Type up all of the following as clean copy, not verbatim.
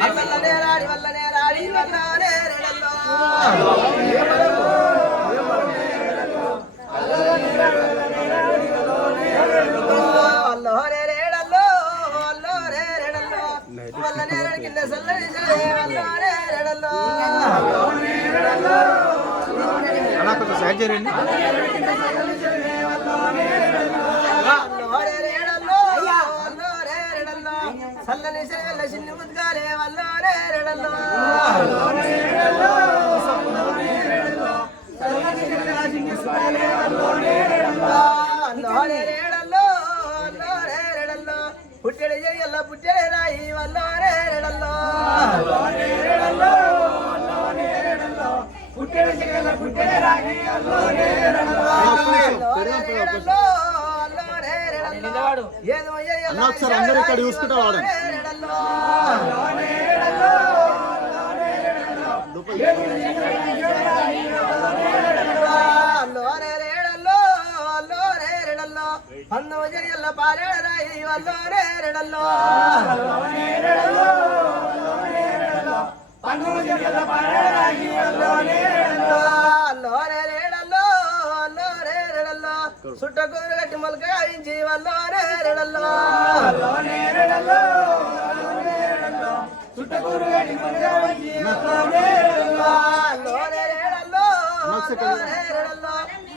వల్లనే రాడి వల్లనే రాడి వల్లనే రెడల్లో వల్లనే రేడల్లో వల్లనే రెడల్లో వల్లనే రెడ కింద సల్లని వల్లనే రెడల్లో అలా కొంచెం సైడ్ చేయండి సల్లని సేవల చిన్ని ముద్గాలే వల్లోనే రెడల్లో పుట్టెడు చెయ్యల్ల పుట్టెడు రాయి వల్లోనే రెడల్లో పుట్టెడు చెయ్యల్ల పుట్టెడు రాయి వల్లోనే రెడల్లో ఒకసారి అందరూ ఇక్కడ చూసుకుంటా వాడండి పందెల పారేడరాయి వల్లోనే రెడల్లో సుట్టకూరు గట్టి మొలక గాయించి వల్లోనే రెడల్లో సుట్టకూరు గట్టి మొలక గాయించి రెడల్లో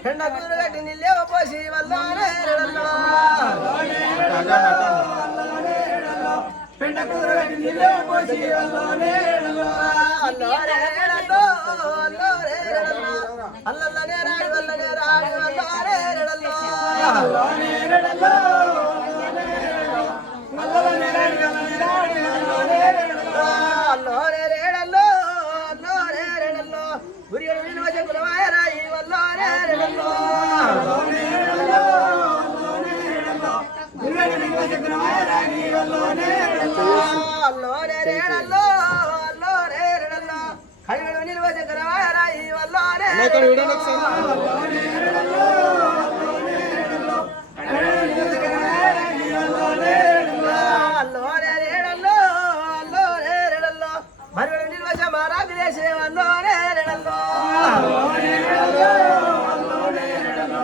ఎండకూరు గట్టి నిల్లేవ పోసి వల్లోనే రెడల్లో పెండకూరు గట్టి నిల్లేవ పోసి వల్లోనే రెడల్లో అల్లనే రాడి వల్లనే రాడి వల్లనే రెడల్లో గురియలు విలువ చెప్పుల వాయరాయి వల్లనే రెడల్లో అల్లోనే రేడల్లో అల్లోనే రెడల్లో కడిగడు నిలువ చెక్కుల వాయరాయి వల్లనే అల్లోనే రేడల్లో అల్లోనే రెడల్లో మరుగడు నిలువ చమారా విదేశే వల్లనే రెడల్లో అల్లోనే రేడల్లో అల్లోనే రెడల్లో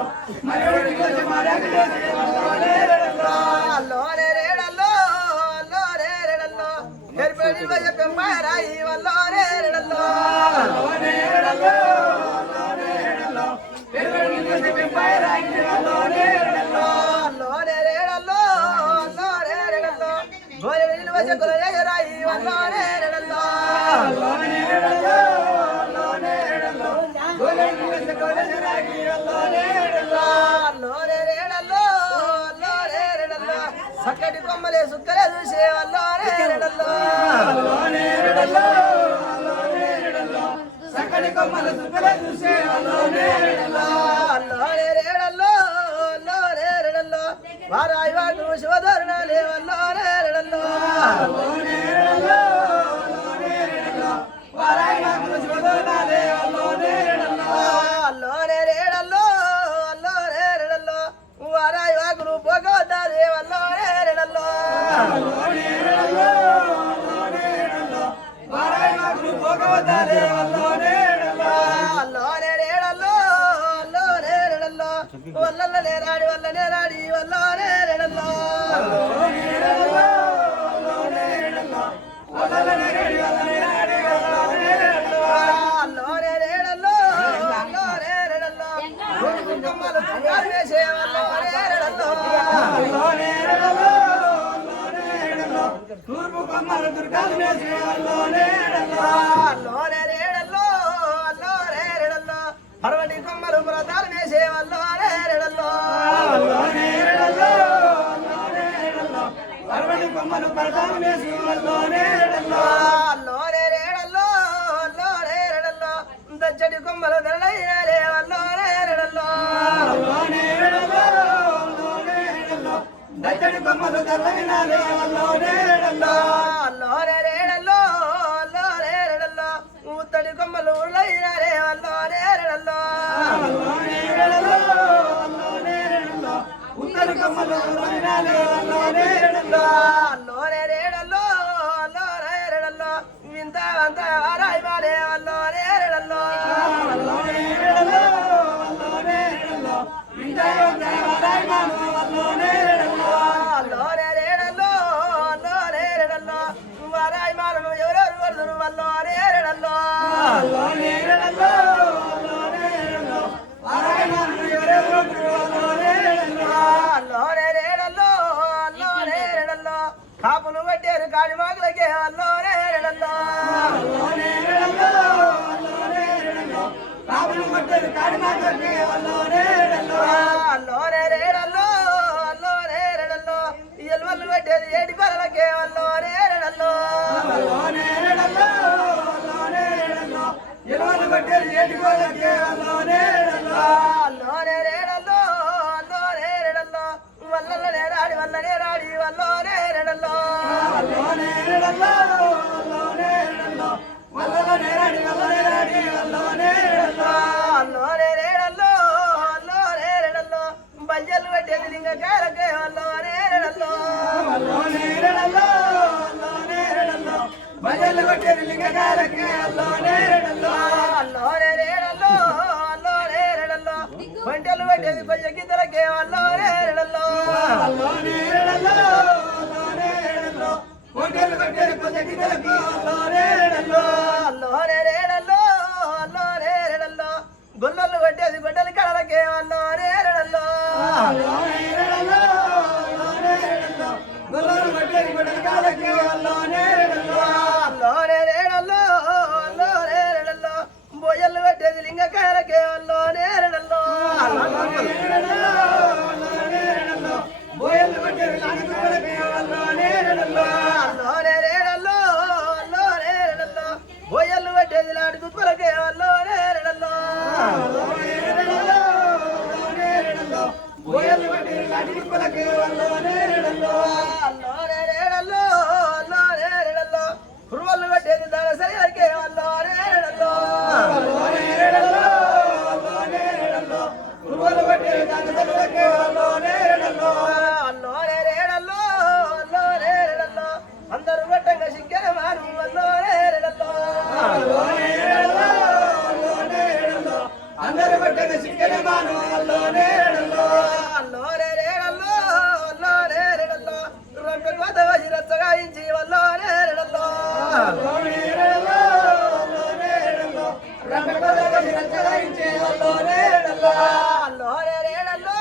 ఎరుపడి నిలువ చెప్పారాయి వల్లనే రెడల్లో అల్లోనే రేడల్లో అల్లోనే రెడల్లో గోరెడు నిలువ చెక్కుల రాయి వల్లనే రెడల్లో అల్లోనే రేడల్లో అల్లోనే రెడల్లో సక్కటి కొమ్మలే సుక్కలే చూసే వల్లనే రెడల్లో సక్కటి కొమ్మల సుక్కలే చూసే అల్లోనే రెడల్లో అల్లోనే రెడల్లో వారాయి వాడు శివధరణలే వల్లనే రెడల్లో వారాయి వాడు శివధరణలే వల్లనే రెడల్లో అల్లోనే రేడల్లో అల్లోనే రెడల్లో వారాయి వాగులు పోగొద్దాలే వల్లనే రెడల్లో వారాయి వాగులు పోగొద్దాలే వల్లనే అల్లోనే రేడల్లో అల్లోనే రెడల్లో వల్లనే రాడి వల్లనే రాడి వల్లనే రెడల్లో అల్లోనే రెడల్లో అల్లోనే రెడల్లో వల్లనే రాడి వల్లనే రాడి వల్లనే రెడల్లో అల్లోనే రెడల్లో అల్లోనే రెడల్లో కొమ్మలు చుంగాలు వేసే వల్లనే రెడల్లో అల్లోనే రెడల్లో అల్లోనే రెడల్లో తూర్పు కొమ్మలు దుర్గాలు వేసే వల్లనే రెడల్లో అల్లోనే రెడల్లో అల్లోనే రెడల్లో పర్వటి కొమ్మలు వ్రతాలు వేసే వల్లనే రెడల్లో అల్లోనే రెడల్లో అల్లోనే రెడల్లో పర్వటి కొమ్మలు వ్రతాలు వేసే వల్లనే రెడల్లో అల్లోనే రెడల్లో అల్లోనే రెడల్లో దచ్చడి కొమ్మలు దళైనాలే వల్లనే రెడల్లో అల్లోనే రెడల్లో అల్లోనే రెడల్లో దచ్చడి కొమ్మలు దళైనాలే వల్లనే రెడల్లో అల్లోనే రెడల్లో అల్లోనే రెడల్లో ఉత్తడి కొమ్మలు ఉళ్ళైనాలే వల్లనే రెడల్లో అల్లోనే రెడల్లో అల్లోనే రెడల్లో ఉత్తడి కొమ్మలు ఉళ్ళైనాలే వల్లనే రెడల్లో అల్లోనే రెడల్లో అల్లోనే రెడల్లో వారాయి మాలను ఎవరెవరు కొడుతురు వల్లో నేరడల్లో కాపులు పట్టారు కాడి మాకులకే అల్లో నేరడల్లో కాపులు పట్టారు కాడి మాకులకే అల్లో నేరడల్లో అల్లో నేరడల్లో అల్లో నేరడల్లో ఎల్వల్లు పట్టేది ఏటి పనులకే అల్లో నేరడల్లో అల్లో నేరడల్లో అల్లో నేరడల్లో ఎల్వల్లు పట్టేది ఏటి పనులకే అల్లో నేరడల్లో అల్లో నేరడల్లో అల్లో నేరడల్లో వల్ల నేరాడి వల్ల నేరాడి వల్లో నేరడల్లో అల్లో నేరడల్లో అల్లో నేరడల్లో వల్ల నేరాడి వల్ల నేరాడి వల్లో నేరడల్లో అల్లో నేరడల్లో అల్లో నేరడల్లో బజ్జలు పట్టేది లింగకాయలకే వల్లో నేరడల్లో అల్లో నేరడల్లో అల్లో నేరడల్లో బజ్జలు పట్టేది లింగకాయలకే అల్లో నేరడల్లో అల్లో నేరడల్లో అల్లో నేరడల్లో పంటలు పట్టేది కొయ్య గిద్దలకే అల్లో నేరడల్లో అల్లో నేరడల్లో అల్లో నేరడల్లో పంటలు పట్టేది కొయ్య గిద్దలకే అల్లో నేరడల్లో అల్లో నేరడల్లో అల్లో నేరడల్లో గొల్లలు పట్టేది గొడ్డలి కడలకే అల్లో నేరడల్లో అల్లో నేరడల్లో అల్లో నేరడల్లో గొల్లలు పట్టేది గొడ్డలి కడలకే అల్లో నేరడల్లో అల్లో నేరడల్లో అల్లో నేరడల్లో బోయలు పట్టేది లింగకాయలకే అల్లో నేరడల్లో అల్లో నేరడల్లో అల్లో నేరడల్లో బోయలు పట్టేది లింగకాయలకే అల్లో నేరడల్లో అల్లో నేరడల్లో అల్లో నేరడల్లో బోయలు పట్టేది లాడి దుప్పలకే అల్లో నేరడల్లో అల్లో నేరడల్లో అల్లో నేరడల్లో బోయలు పట్టేది లాడి దుప్పలకే అల్లో నేరడల్లో అల్లో నేరడల్లో అల్లో నేరడల్లో కురువలు పట్టేది దాన సరికే అల్లో నేరడల్లో అల్లో నేరడల్లో అల్లో నేరడల్లో కురువలు పట్టేది దాన సరికే అల్లో నేరడల్లో అల్లో నేరడల్లో అల్లో నేరడల్లో అందరూ పట్టంగా సిగ్గన మాను అల్లో నేరడల్లో అల్లో నేరడల్లో అల్లో నేరడల్లో అందరూ పట్టంగా సిగ్గన మాను అల్లో నేరడల్లో అల్లో నేరడల్లో అల్లో నేరడల్లో రంగ గోదవసి రచ్చగాయించి అల్లో నేరడల్లో అల్లో నేరడల్లో అల్లో నేరడల్లో రంగ గోదవసి రచ్చగాయించి అల్లో నేరడల్లో అల్లో నేరడల్లో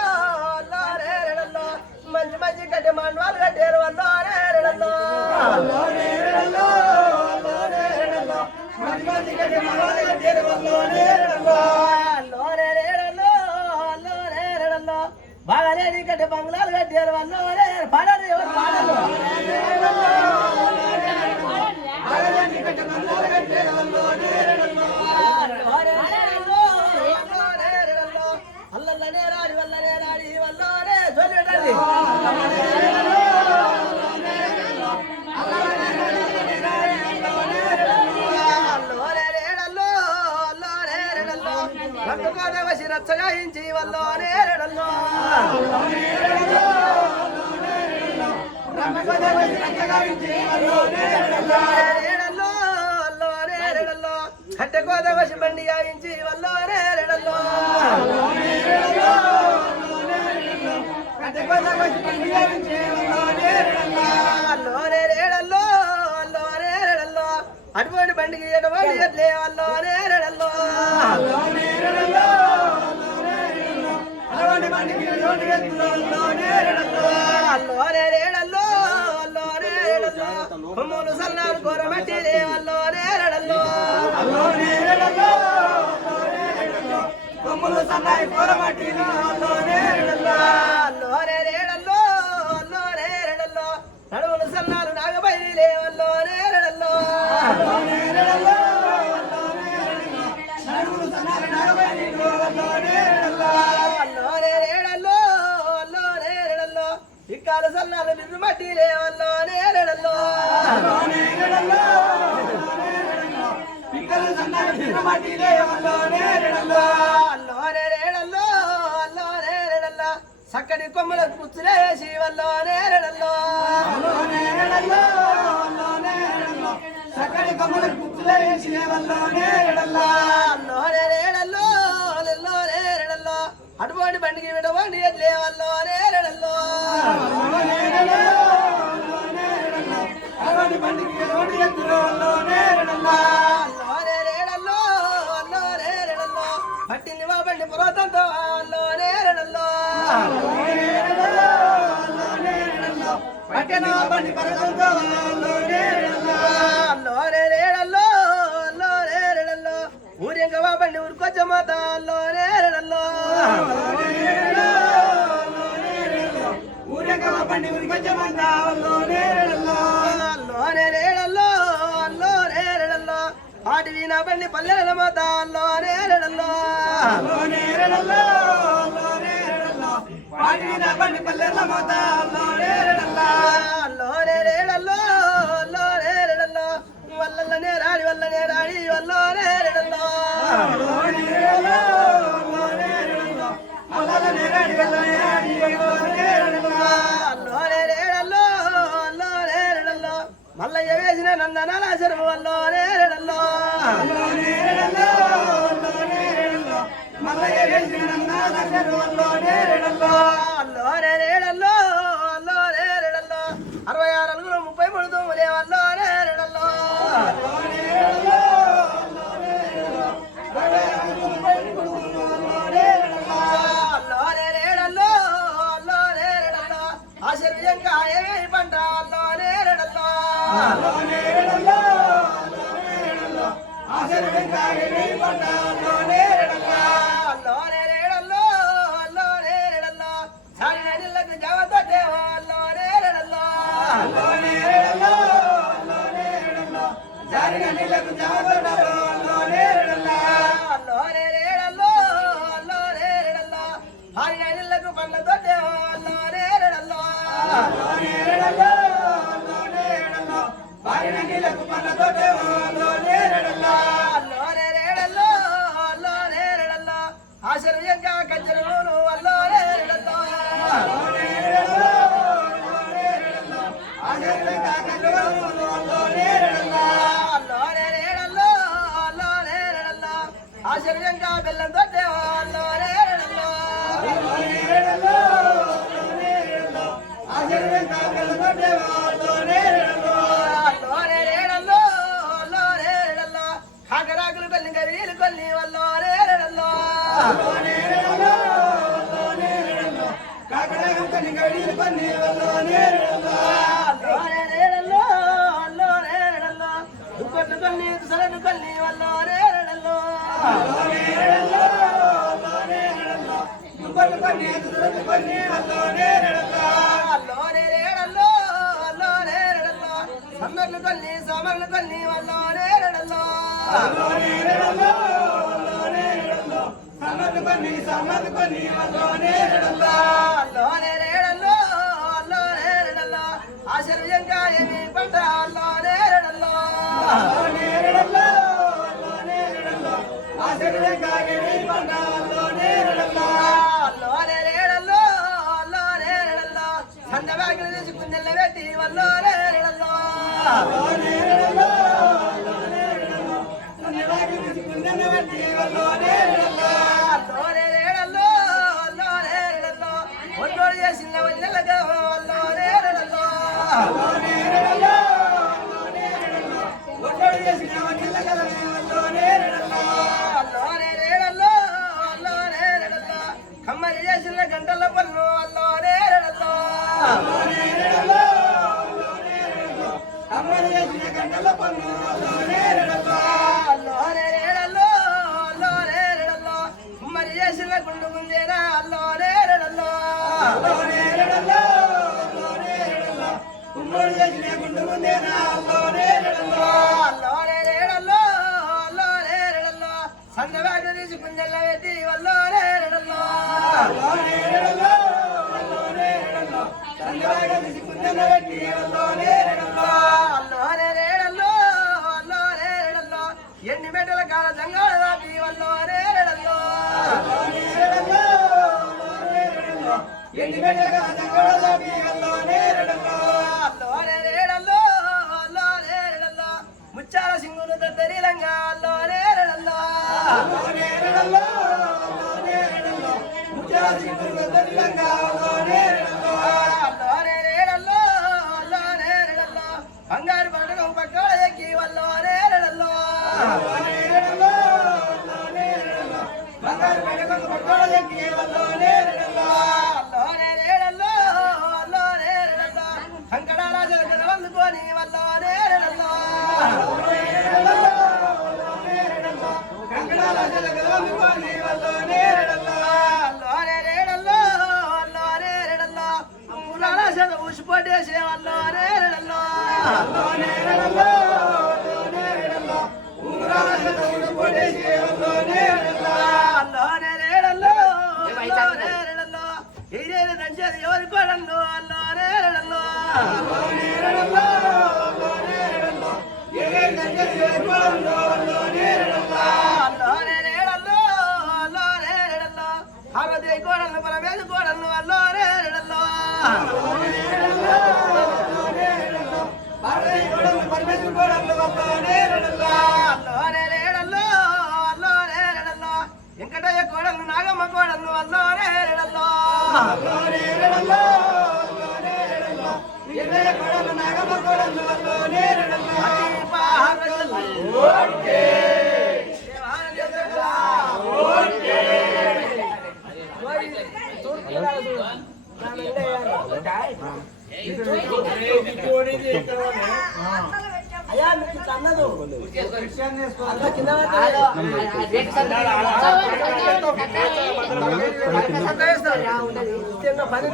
అల్లో నేరడల్లో మంచి మంచి గడ్డి మండవాలు కట్టారు అల్లో నేరడల్లో అల్లో నేరడల్లో అల్లో నేరడల్లో మంచి మంచి గడ్డి మండవాలు కట్టారు అల్లో నేరడల్లో అల్లో నేరడల్లో అల్లో నేరడల్లో బాగాలేని గడ్డి బంగ్లాలు కట్టారు అల్లో పాడారు ఎవరు పాడారు బాగాలేని గడ్డి బంగ్లాలు కట్టారు అల్లో నేరడల్లో అల్లల్ల నేరాడి వల్ల నేరాడి వల్లనే చూడండి రంగుకోదవసి రచ్చగాయించి వల్లో నేరడల్లో కట్టె కోదవసి బండి గాయించి వల్లో నేరడల్లో కట్టె కోదవసి బండి గాయించి వల్లో నేరడల్లో అల్లో నేరడల్లో అల్లో నేరడల్లో అటువంటి బండికి ఎటువంటి ఎట్లే వల్లో నేరడల్లో అల్లో నేరడల్లో అల్లో నేరడల్లో అటువంటి బండికి ఎటువంటి ఎట్లు వల్లో నేరడల్లో అల్లో నేరడల్లో అల్లో నేరడల్లో కొమ్ములు సన్నారు కోరమట్టి వల్లో నేరడల్లో అల్లో నేరడల్లో అల్లో నేరడల్లో కొమ్ములు సన్నాయి కోరమట్టి అల్లో నేరడల్లో అల్లో నేరడల్లో అల్లో నేరడల్లో నడుములు సన్నాలు నాగబైలే వల్లో నేరడల్లో అల్లో నేరడల్లో అల్లో నేరడల్లో నడుములు సన్నాలు నాగబైలే వల్లో నేరడల్లో అల్లో నేరడల్లో అల్లో నేరడల్లో ఇక్కాల సన్నాలు బిర్రు మట్టిలే వల్లో నేరడల్లో అల్లో నేరడల్లో ఇక్కలు సన్నాలు బిర్రు మట్టిలే వల్లో నేరడల్లో అల్లో నేరడల్లో అల్లో నేరడల్లో చక్కటి కొమ్మలకు పుచ్చులేసి వల్లో నేరడల్లో అల్లో నేరడల్లో అల్లో నేరడల్లో చక్కటి కొమ్మలకు పుచ్చులేసి వల్లో నేరడల్లో అల్లో నేరడల్లో అల్లో నేరడల్లో అటువంటి బండికి విడవండి ఎట్లే వల్లో నేరడల్లో అల్లో నేరడల్లో అల్లో నేరడల్లో అటువంటి బండికి పట్టింది మా బండి పురోతంతో నేరడల్లో పట్టిన బండి పురోతంతో నేరడల్లో ఊరింక మా బండి ఊరుకొచ్చమోతాల్లో నేరడల్లో ఊరింక మా బండి ఊరుకొచ్చమోతాల్లో నేరడల్లో నేరడల్లో ఆటివి నా బండి పల్లెల మోతాల్లో నేరడల్లో ఆటివి నా బండి పల్లెల మోతాల్లో నేరడల్లో వల్లనే రాడి వల్లో నేరడల్లో మల్లయ్య వేసిన నందనాల చెరువు వల్లో నేరడల్లో మల్లయ్య వేసిన నందనాల చెరువు వల్లో నేరడల్లో 66 అలుగులు 33 తూములే వల్లో నేరడల్లో ఆ చెరువు ఇంకా ఏమేమి పంట అల్లో నేరడల్లో సారిన నీళ్ళకు జవతోటే అల్లో నేరడల్లో జారిన నీళ్ళకు జవతోటే అల్లో నేరడల్లో హారిన నీళ్ళకు పండ్లతోటే అల్లో నేరడల్లో పారిన నీళ్ళకు పండ్లతోటే అల్లో నేరడల్లో ఆశలు ఇంకా కజ్జలు అల్లో నేరడల్లో ఆశలు ఇంకా బెల్లం తోటే అల్లో నేరడల్లో కాకరాకులు కొల్లి గరీలు కొల్లి వల్లో నేరడల్లో కాకరాకులు కొల్లి గరీలు కొల్లి వల్లో నేరడల్లో దుప్పట్లు కొల్లి సరడు కొల్లి వల్లో నేరడల్లో దుప్పట్లు కొల్లి సరడు కొల్లి వల్లో నేరడల్లో సమ్మర్లు కొల్లి సమర్లు కొల్లి వల్లో నేరడల్లో సమ్మర్లు కొల్లి వల్లో నేరడల్లో ఆశలు ఇంకా ఏమి పంట అల్లో నేరడల్లో ఆశలు ఇంకా ఏమి పంట అల్లో నేరడల్లో సందబాగిలు తీసి కుందెల్ల పెట్టి వల్లో నేరడల్లో ఒంటోడు చేసిన వదిలగా వల్లో నేరడల్లో ఒంటోడు చేసిన వదిలగా వల్లో నేరడల్లో కమ్మరి చేసిన గంటల పన్ను వల్లో నేరడల్లో కమ్మరి చేసిన గంటల పన్ను వల్లో నేరడల్లో కుమ్మరి చేసిన గుండు గుంజేరా అల్లో నేరడల్లో కుమ్మరి చేసిన గుండు గుంజేరా అల్లో నేరడల్లో సందబాగు తీసి పుంజల్ల పెట్టి వల్లో నేరడల్లో సందబాగు తీసి పుంజల్ల పెట్టి వల్లో నేరడల్లో ఎన్ని మెటల కాల జంగాళ దాటి వల్లో నేరడల్లో ఎన్ని మెటల కాల జంగాళ దాటి వల్లో నేరడల్లో ముచ్చాల సింగులు తరిలంగా అల్లో నేరడల్లో ముచ్చాల సింగులు తరిలంగా అల్లో నేరడల్లో బంగారు పండుగ పార్వతి కోడలు పరమేశ్వర కోడలు అల్లో రేడల్లో వెంకటయ్య కోడలు నాగమ్మ కోడలు అల్లో రేడల్లో నాగమ్మ కోడలు అల్లో అయ్యా మీకు అన్నదు కింద పని